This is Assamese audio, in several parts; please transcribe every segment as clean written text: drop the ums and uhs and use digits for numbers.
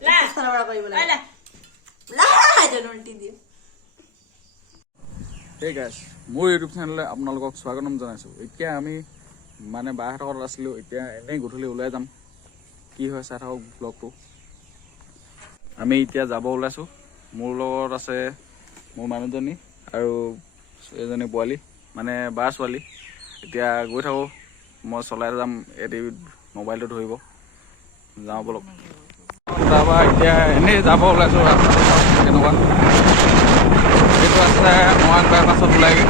Hey guys, মোৰ ইউটিউব চেনেললৈ আপোনালোকক স্বাগতম জনাইছোঁ। এতিয়া আমি মানে বাহঁতৰ ঘৰত আছিলোঁ, এতিয়া এনেই গধূলি ওলাই যাম। কি হয় চাই থাকক ব্লগটো। আমি এতিয়া যাব ওলাইছোঁ। মোৰ লগত আছে মোৰ মানুহজনী আৰু এজনী পোৱালি, মানে বাৰ ছোৱালী। এতিয়া গৈ থাকোঁ, মই চলাই যাম, এটি মোবাইলটো ধৰিব। যাওঁ বলক। তাৰপৰা এতিয়া এনেই যাব ওলাইছোঁ, ৰাস্তাটো কেনেকুৱা। এইটো ৰাস্তাই মৰাণ বাইপাছত ওলাইগৈ।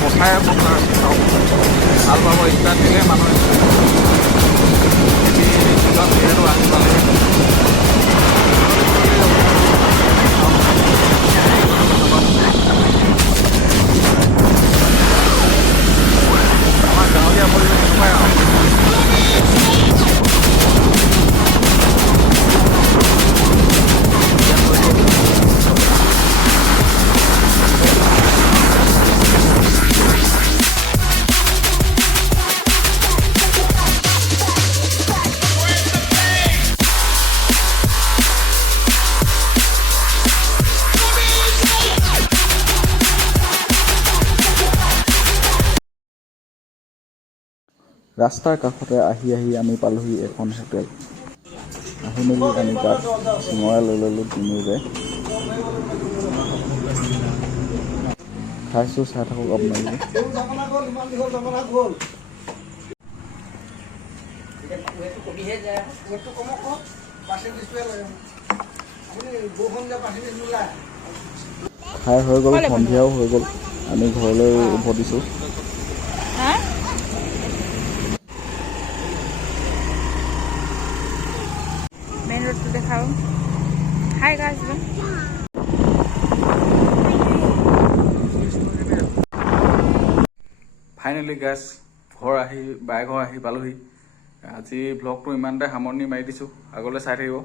পথাৰে পথাৰ ভাল পাব, ইচ্ছা দিলে মানুহে যিহেতু আহি পালে আমাৰ গাঁৱলীয়া পৰিৱেশ এনেকুৱাই আৰু। ৰাস্তাৰ কাষতে আহি আমি পালোহি এখন হোটেল। আহি মেলি আমি তাত চিঙৰা লৈ ল'লোঁ তিনিওৰে। খাইছোঁ, চাই থাকক আপোনালোকে। খাই হৈ গ'ল, সন্ধিয়াও হৈ গ'ল, আমি ঘৰলৈ উভতিছোঁ। মেইন ৰোডটো দেখাও। Hi guys, finally guys bye ঘৰ আহি পালোহি। আজি ভ্লগটো ইমানতে সামৰণি মাৰি দিছোঁ। আগলৈ চাই থাকিব।